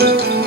પોપટ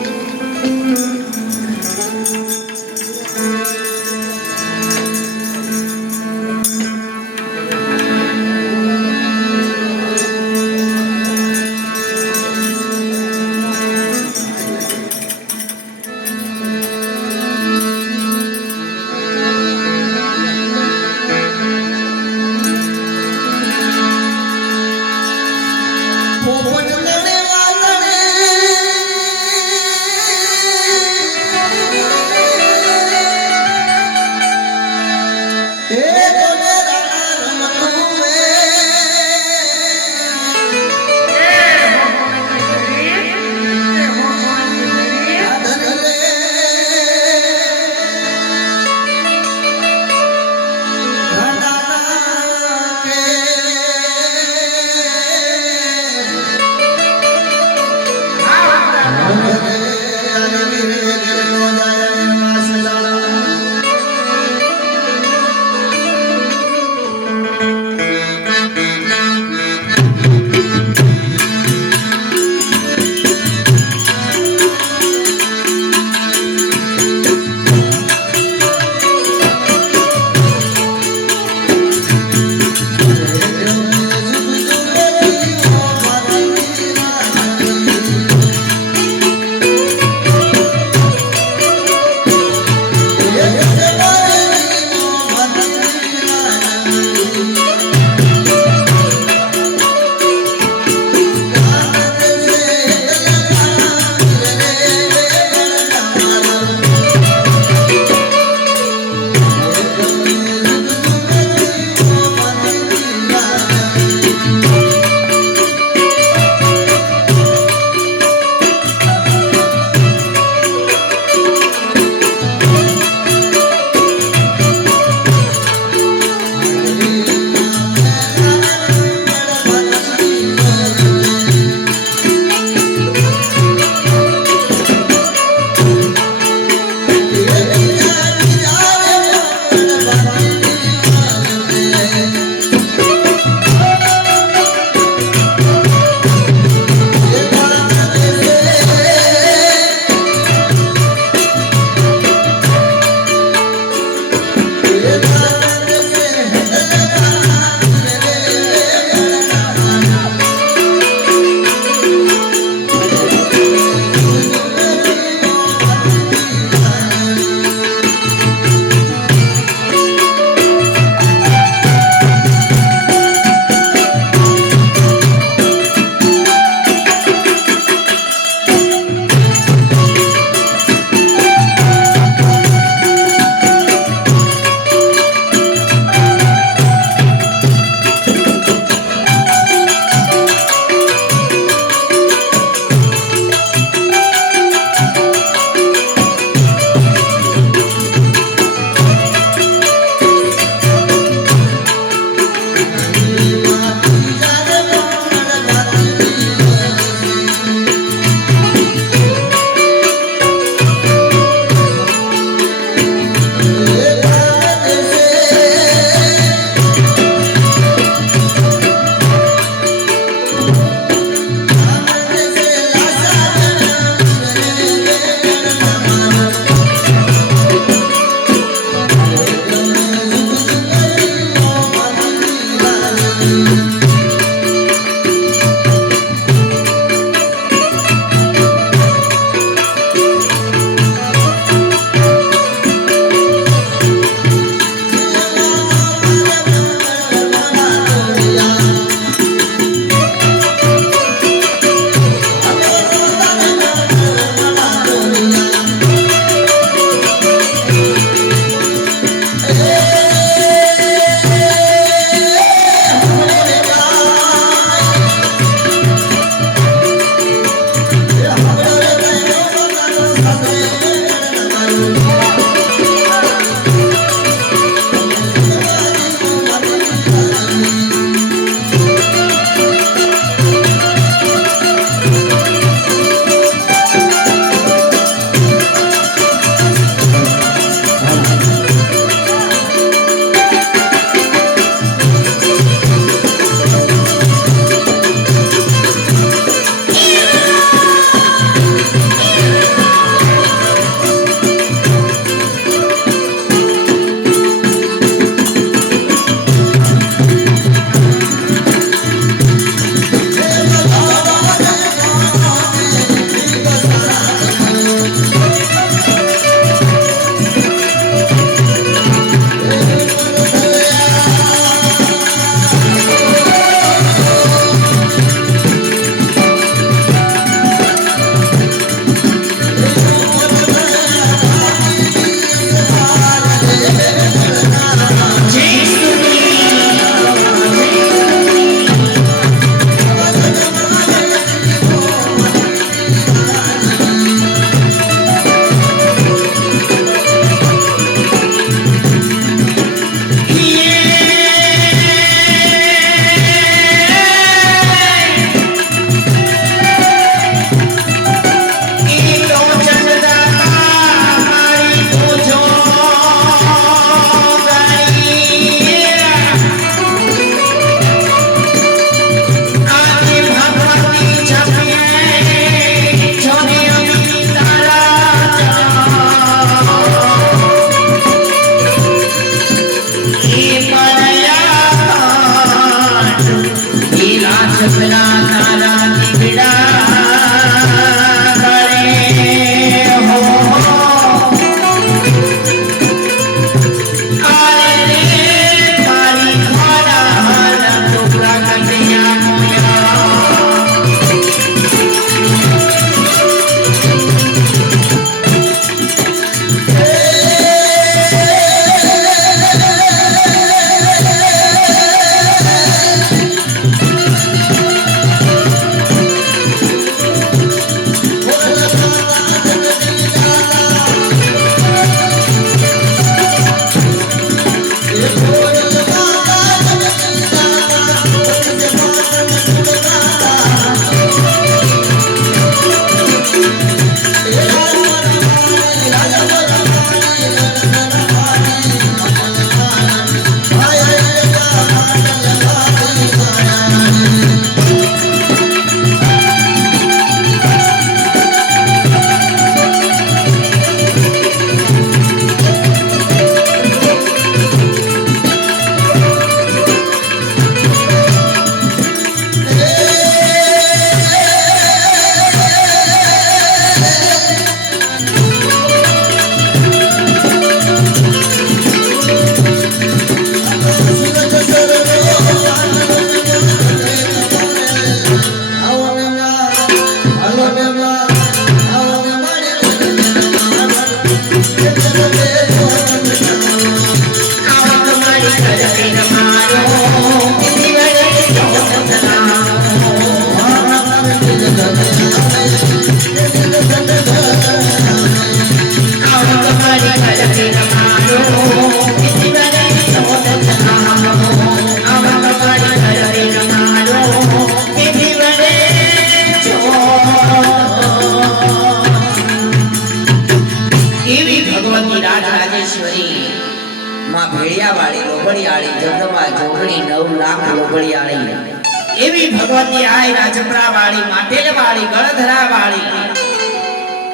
એવી ભગવતી આય રાજપરા વાળી માટેલ વાળી ગળધરા વાળી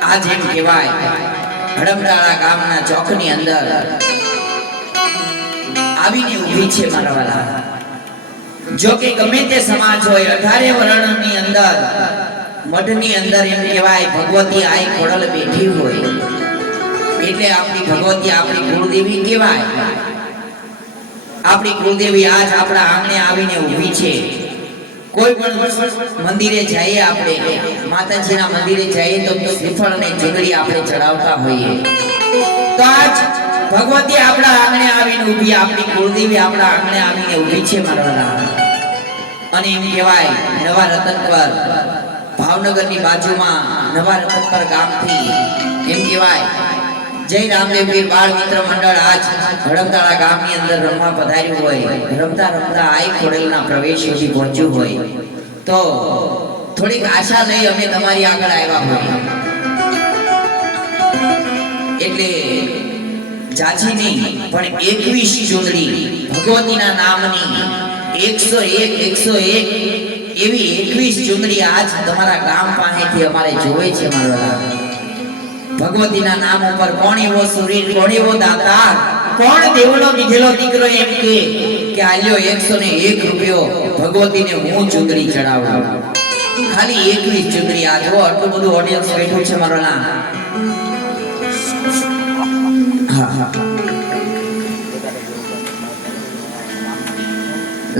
આ જેમ કહેવાય હડમડાળા ગામના ચોકની અંદર આવીને ઊભી છે મારા વાલા. જો કે ગમે તે સમાજ હોય 18 વર્ણની અંદર મઢની અંદર એમ કહેવાય ભગવતી આય ખોડલ બેઠી હોય એટલે આપણી ભગવતી આપણી કુળદેવી કહેવાય. આપણી કુળદેવી આજ આપણા આંગણે આવીને ઊભી છે. કોઈ પણ મંદિરે જઈએ આપણે માતાજીના મંદિરે જઈએ તો શ્રીફળ અને ચૂંદડી આપણે ચડાવતા હોઈએ તો આજ ભગવતી આપણા આંગણે આવીને ઊભી આપણી કુળદેવી આપણા આંગણે આવીને ઊભી છે મારા. અને એમ કહેવાય નવા રતનપર ભાવનગરની બાજુમાં નવા રતનપર ગામથી એમ કહેવાય જય રામદેવ પીર બાળ મિત્ર મંડળ આજ હડમતાળા ગામની અંદર રમવા પધાર્યું હોય. રમતા રમતા આઈ ખોડલના પ્રવેશ સુધી પહોંચ્યું હોય તો થોડીક આશા લઈ અમે તમારી આગળ આવ્યા હોય. એટલે જાજી નહીં પણ 21 ચૂંદડી ભગવતીના નામની 101 એવી 21 ચૂંદડી આજ તમારા ગામ પાસેથી અમારે જોવે છે મારા. ભગવતીના નામ ઉપર કોણ એવો સુરીર કોણ એવો દાતાર કોણ દેવનો દીધેલો દીકરો એમ કે આલ્યો 101 રૂપિયો ભગવતીને હું ચૂંદડી ચડાવું. ખાલી 21 ચૂંદડી આ જો આટલું બધું ઓડિયન્સ બેઠું છે મારો ના. હા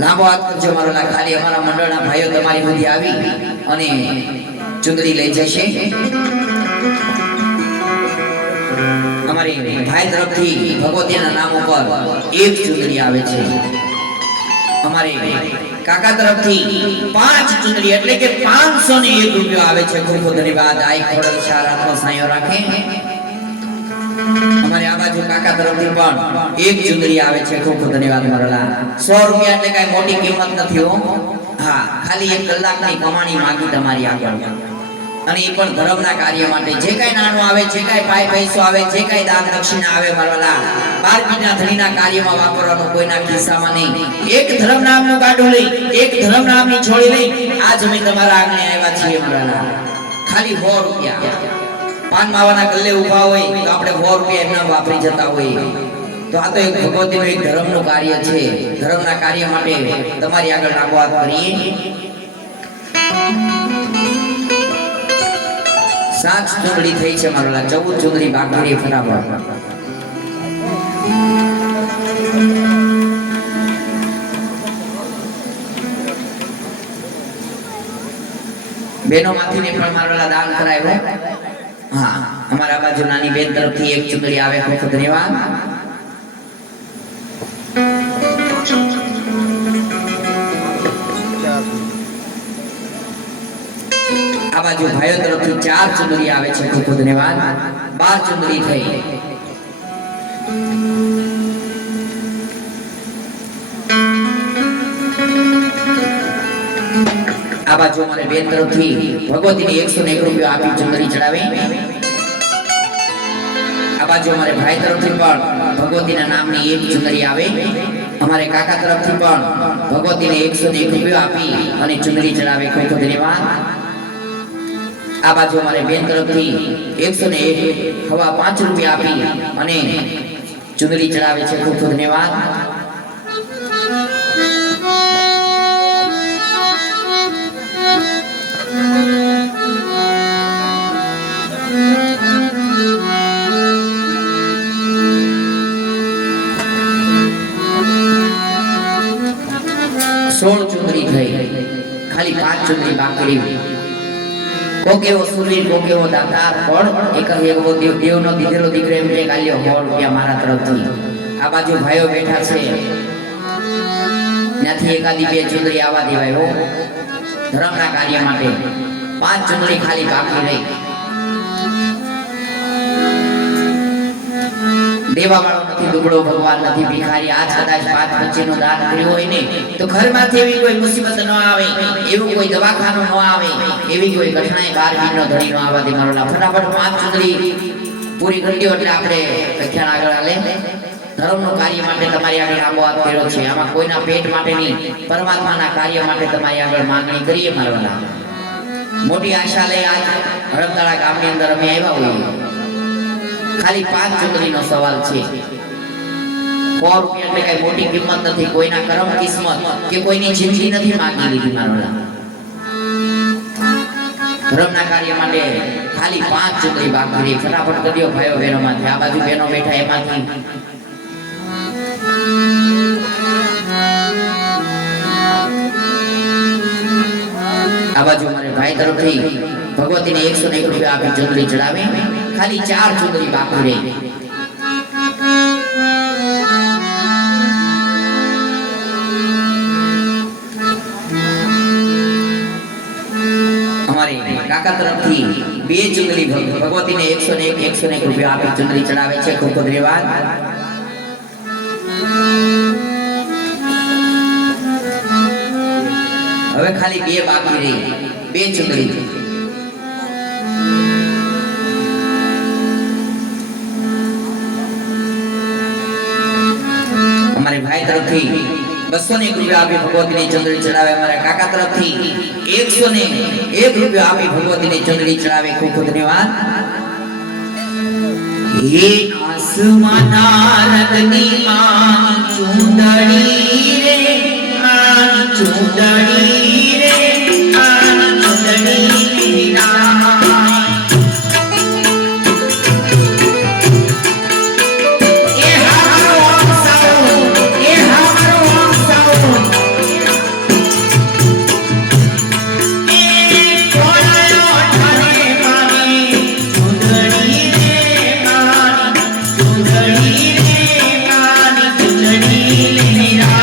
લાંબો હાથ કરજો મારો ના. ખાલી અમારા મંડળના ભાઈઓ તમારી બધી આવી અને ચૂંદડી લઈ જશે. અમારી ભાઈ તરફથી ભગવતીના નામ ઉપર 1 ચૂંદડી આવે છે. અમારે કાકા તરફથી 5 ચૂંદડી એટલે કે 501 રૂપિયો આવે છે. ખૂબ ખૂબ ધન્યવાદ. આઈ ખોડલ શારાત્મક સાયો રાખે. અમારે આ બાજુ કાકા તરફથી પણ 1 ચૂંદડી આવે છે. ખૂબ ખૂબ ધન્યવાદ મારા. 100 રૂપિયા એટલે કઈ મોટી કિંમત નથી હો. હા ખાલી 1 કલાકની કમાણી માંગી તમારી આગળ. અને એ પણ ધર્મના કાર્ય માટે જે કાઈ નાણું આવે જે કાઈ પાય પૈસો આવે જે કાઈ દાન દક્ષિણા આવે મારવાલા 12 પીના ધણીના કાર્યમાં વાપરવાનો કોઈના ખિસ્સામાં નહીં. એક ધર્મ નામનું ગાડું લઈ એક ધર્મ નામની છોડી લઈ આજ અમે તમારા આંગણે આવ્યા છીએ મારવાલા. ખાલી 100 રૂપિયા પાન માવાના ગલ્લે ઊભા હોય તો આપણે 100 રૂપિયા એમના વાપરી જતા હોઈએ. તો આ તો એક ભગવતીનું એક ધર્મનું કાર્ય છે. ધર્મના કાર્ય માટે તમારી આગળ રાખવા કરીએ. 7 ચૂંદડી થઈ છે મારા. 14 ચૂંદડી બાકી ફટાફટ. બેનો માંથીને પણ મારા દાન કરાયો. હા અમારા બાજુ નાની બેન તરફથી 1 ચૂંદડી આવે. ખૂબ ધન્યવાદ. આ બાજુ ભાઈઓ તરફથી 4 ચૂંદડી આવે છે. ખૂબ ધન્યવાદ. 12 ચૂંદડી થઈ. આ બાજુ અમારે બેન તરફથી ભગવતીને 101 રૂપિયા આપી ચૂંદડી ચડાવી. આ બાજુ અમારે ભાઈ તરફથી પણ ભગવતીના નામની 1 ચૂંદડી આવે. અમારે કાકા તરફથી પણ ભગવતીને 101 રૂપિયા આપી અને ચૂંદડી ચડાવે. ખૂબ ધન્યવાદ. આ બાજુ અમારે બેન તરફથી 101 હવા 5 રૂપિયા આપી અને ચૂંદડી ચડાવે છે. ખૂબ ધન્યવાદ. ચૂંદડી થઈ. ખાલી 5 ચૂંદડી બાકી. કોકેવો સુરવીર કોકેવો દાતાર કોણ એક એવો દેવનો દીધેલો દીકરો એમ કે કાલ્યો 100 રૂપિયા મારા તરફથી. આ બાજુ ભાઈઓ બેઠા છે ત્યાંથી એકાદી 2 ચૂંદડી આવવા દેવાય હો ધર્મના કાર્ય માટે. પાંચ ચૂંટણી ખાલી બાકી રહી. દેવા વાળો નથી, દુબળો ભગવાન નથી, ભિખારી. આ કદાચ પાંચ વચ્ચેનું દાન કર્યું હોય ને તો ઘરમાંથી એવી કોઈ મુસીબત ન આવે, એવું કોઈ દવાખાનું ન આવે, એવી કોઈ ઘટનાએ 12 મહિનો ધણી ન આવવા દે. મારો ફટાફટ પાંચ ચૂંટણી પૂરી કરી દો એટલે આપણે વ્યાખ્યાન આગળ હાલે. ધર્મનું કાર્ય માટે તમારી આગળ આબો હાથ કર્યો છે. આમાં કોઈના પેટ માટે નહીં, પરમાત્માના કાર્ય માટે તમારી આગળ માંગણી કરીએ. મારવાલા મોટી આશા લઈ આજ હળમતાળા ગામની અંદર અમે આવ્યા હોઈએ. ખાલી 5 ચૂંટણીનો સવાલ છે. 100 રૂપિયા એટલે કઈ મોટી કિંમત નથી. કોઈના કરમ કિસ્મત કે કોઈની જિંદગી નથી માંગી લીધી. મારવાલા ધર્મના કાર્ય માટે ખાલી 5 ચૂંટણી બાકી રહી. ફટાફટ કરી દો ભાઈઓ બહેનોમાંથી. આ બાજુ બહેનો બેઠા એમાંથી આ બાજુ મારે ભાઈ તરફથી ભગવતીને 101 રૂપિયા આપી ચૂંટણી ચડાવે. ખાલી 4 ચૂંટણી બાકી રહી. અમારે કાકા તરફથી 2 ચૂંટણી ભગવતીને 101 રૂપિયા આપી ચૂંટણી ચડાવે છે. ખૂબ ખૂબ ધન્યવાદ. હવે ખાલી 2 બાકી રહી. 2 ચૂંટણી. અમારે ભાઈ તરફથી 201 રૂપિયા આપી ભગવતીની ચૂંટણી ચડાવે. અમારા કાકા તરફથી 101 રૂપિયા આપી ભગવતીની ચૂંટણી ચડાવે. ખૂબ ખૂબ ધન્યવાદ. હે આસમાના રંગની માં ચૂંદડી રે, માં ચૂંદડી રે, માં ચૂંદડી ના. એ હારો સાઉન્ડ, એ હારો સાઉન્ડ. એ કોળાયો ઠાને મારી ચૂંદડી રે, મારી ચૂંદડી રે, મારી ચૂંદડી લેરાય.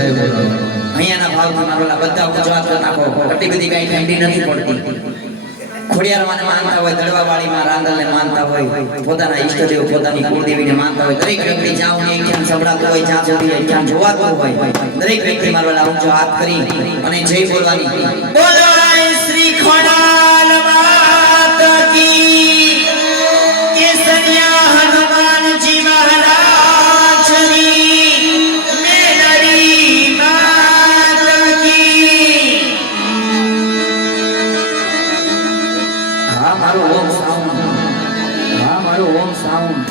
અહીંયાના ભાવથી મારો બધા ગુજરાત નાખો, એટલી બધી કાંઈ ઠંડી નથી પડતી. ખોડિયારમાંને માનતા હોય, દળવાવાળીમાં રાંદલને માનતા હોય, પોતાના ઈષ્ટદેવ પોતાની કુળદેવીને માનતા હોય, દરેક વ્યક્તિ જ્યાં સુધી જ્ઞાન સંભળાતું હોય, જ્યાં સુધી જ્ઞાન જોવાતું હોય, દરેક વ્યક્તિ મારો ઊંચો હાથ કરી અને જય બોલવાની. બોલાય શ્રી ખોડાલ માત કી, કેસરિયા હનુમાનજી મહારાજની, મેલડી માત કી. હા મારો ઓમ સાઉન્ડ, હા મારો ઓમ સાઉન્ડ.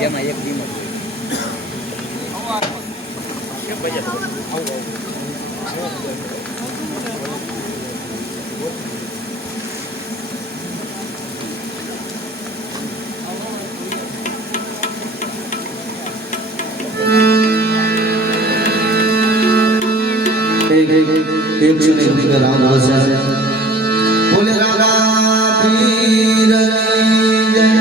જેમાં એક ટીમ एक सुनी का राम भजन बोले रामा पीर जय.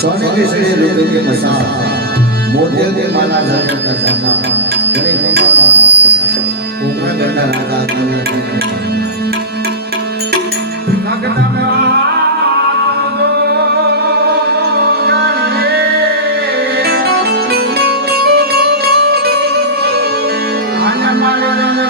सोने के सड़े रुपए के मसा मोतिया के माला धर का जमा गणे मामा उमरा गंडा राजा लगता में आने माले रंग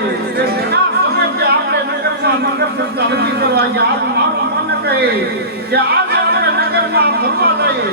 હોય કે ઘણા સમયથી આપણે નગરમાં મકર સંતા નથી કરવા ગયા. આજ મારું મન કહે કે આજે આપણે નગરમાં ફરવા જઈએ.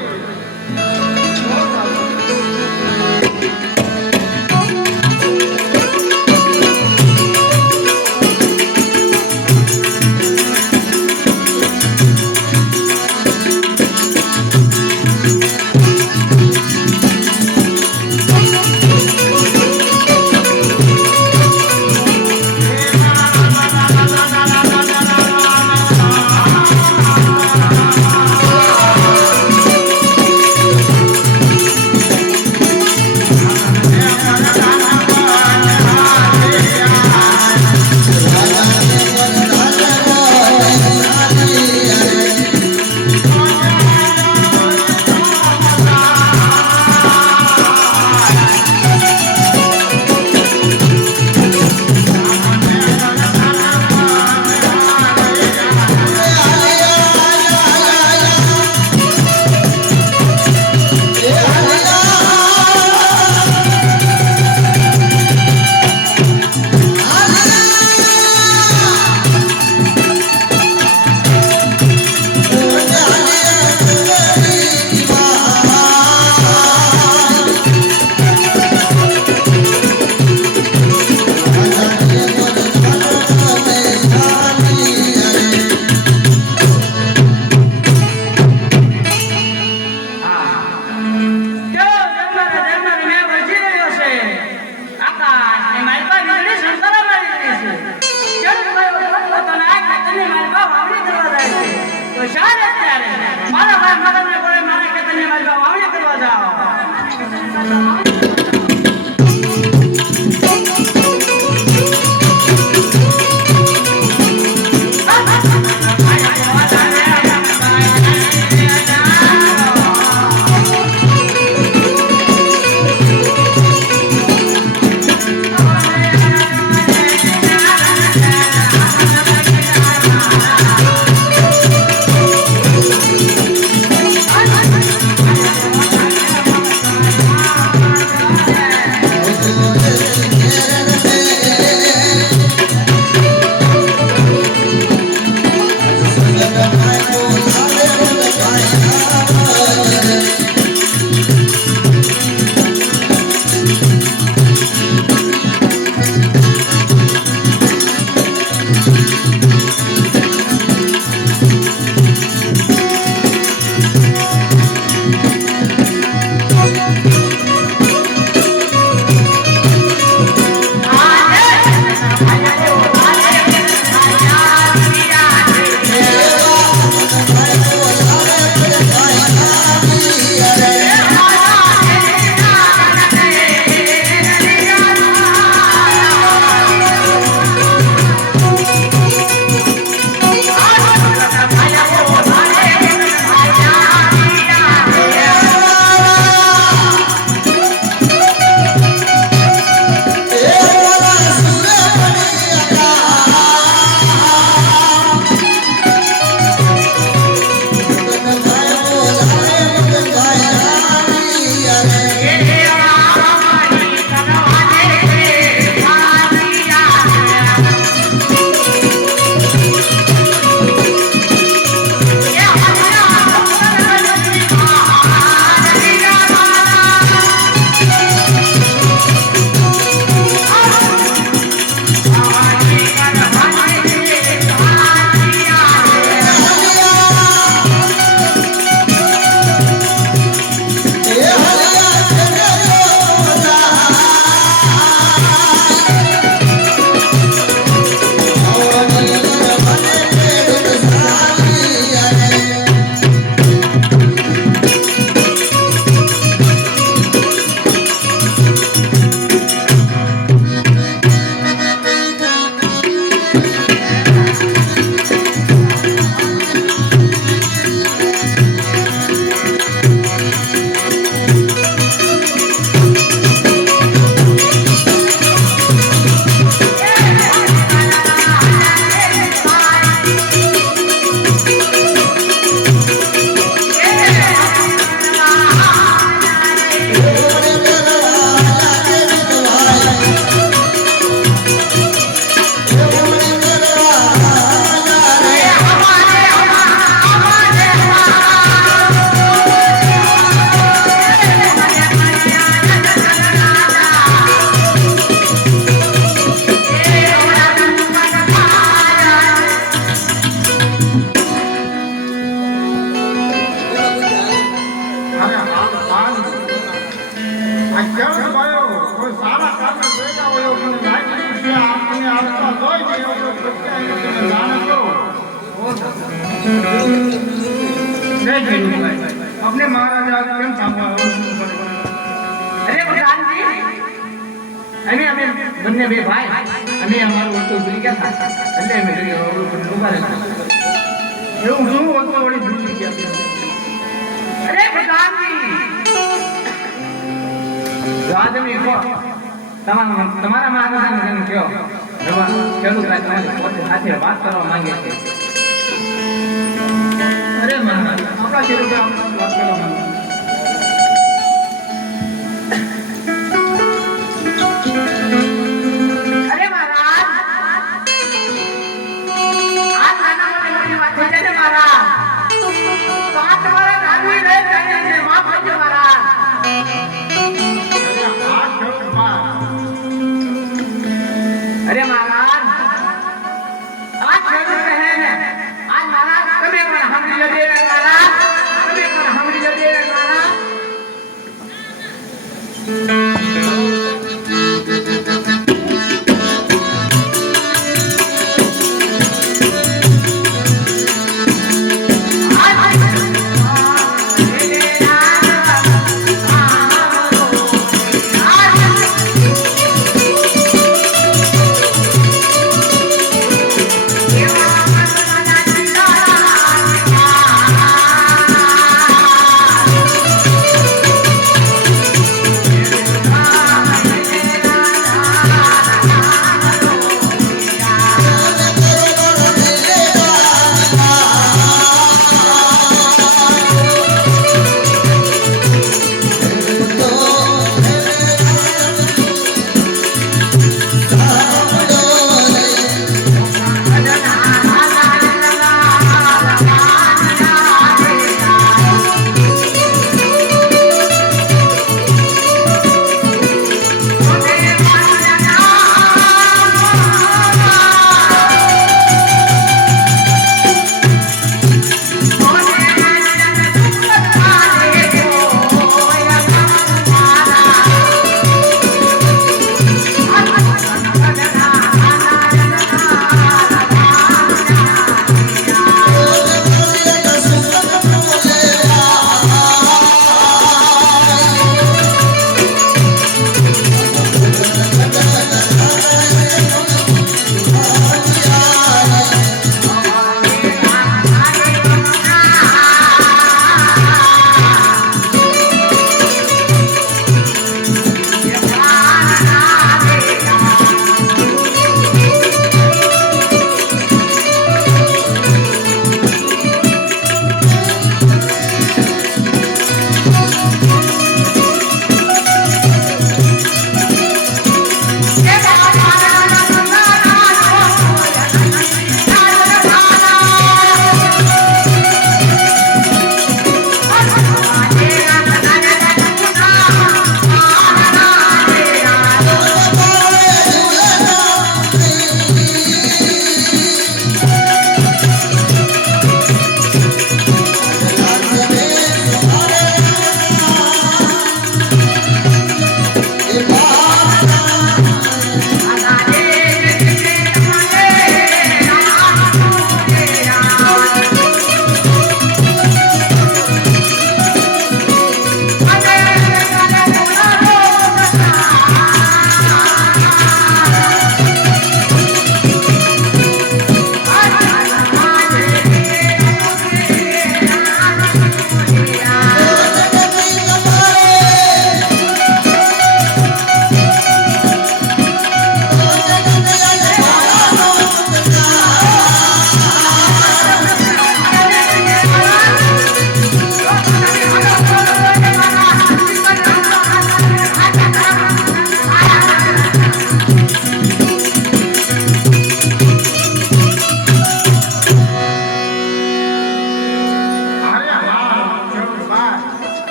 नहीं खेलूं भाई अपने महाराजा केम सांभळवा અરે પ્રધાનજી અમે બંને બે ભાઈ અમે અમારું વસ્તુ ભૂલી ગયા હતા એટલે અમે ઉભા રહ્યા એવું શું હોતું વળી ભૂલી ગયા અરે પ્રધાનજી રાજમી કો તમારા મહારાજાને કહો ખેડૂત ભાઈ તમારી પોતે સાથે વાત કરવા માંગે છે અરે મહારાજ આપણા ખેડૂતો વાત કરવા માંગે અરે મહારાજ આ નાના મોટી વાત થઈ છે મહારાજ તો આ તમારા નાની રહે છે માફ કરજો મહારાજ અરે મહારાજ આ ખેડૂત કહે ને આ મહારાજ તમે પણ સમજી લેજે મહારાજ તમે પણ સમજી લેજે મહારાજ Yeah.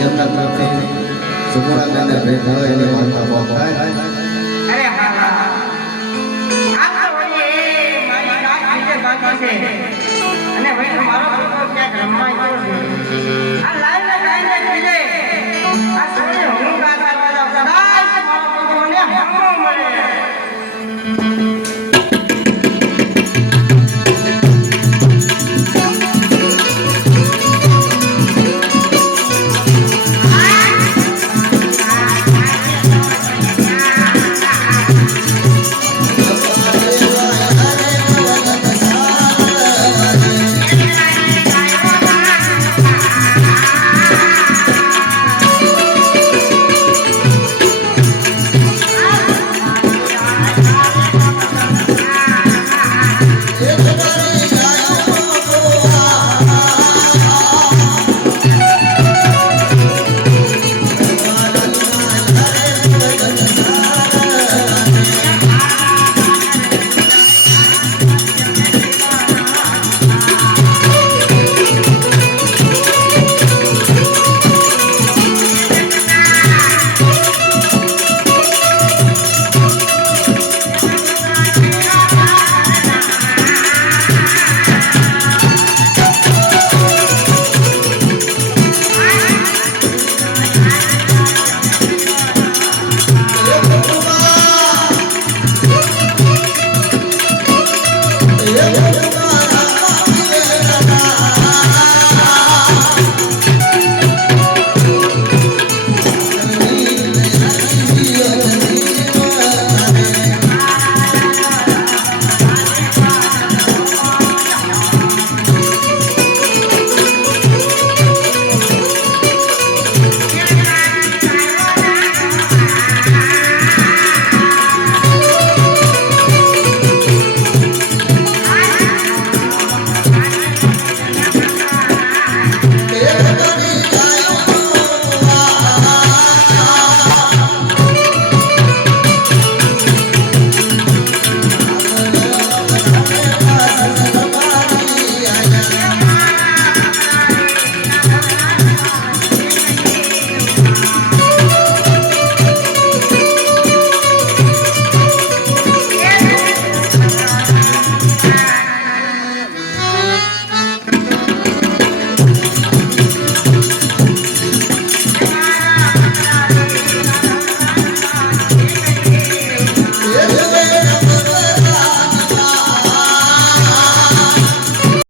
એમના તરફથી સુમરાબેનને ભેટ હોય એની વાર્તા બોલ થાય. અરે મહારાજ આપ તો વળી મારી રાત નીચે બાકી છે અને વળી મારો છોકરો ક્યાંક રમવા ગયો છે